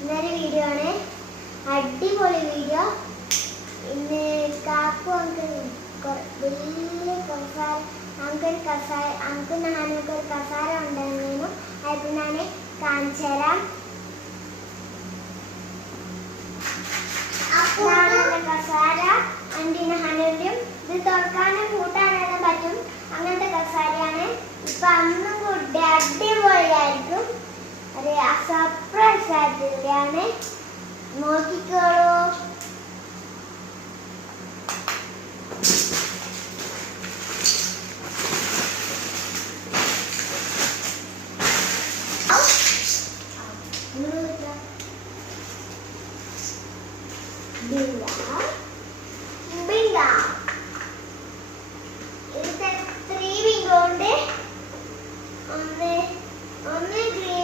ഇന്നൊരു വീഡിയോ ആണ്. അടിപൊളി വീഡിയോ ഇന്ന് കാക്കു നമുക്ക് വലിയ കസാര നമുക്കൊരു കസാര നമുക്ക് നാനൊക്കെ ഒരു കസാര ഉണ്ടായിരുന്നു അത് ഞാൻ കാണിച്ചു തരാം. കസാര. അണ്ടിന് ഹനുവിന്റെയും ഇത് തുറക്കാനും കൂട്ടാനും പറ്റും. അങ്ങനത്തെ കസാരയാണ്. ഇപ്പൊ അന്നും കൂടി അടിപൊളിയായിരിക്കും. ഒരു സർപ്രൈസ് ആയിട്ടുള്ളതാണ് നോക്കിക്കോളൂ. ഇവിടുത്തെ ത്രീ ബിങ്ക ഉണ്ട് ഒന്ന് ഒന്ന് ഗ്രീനും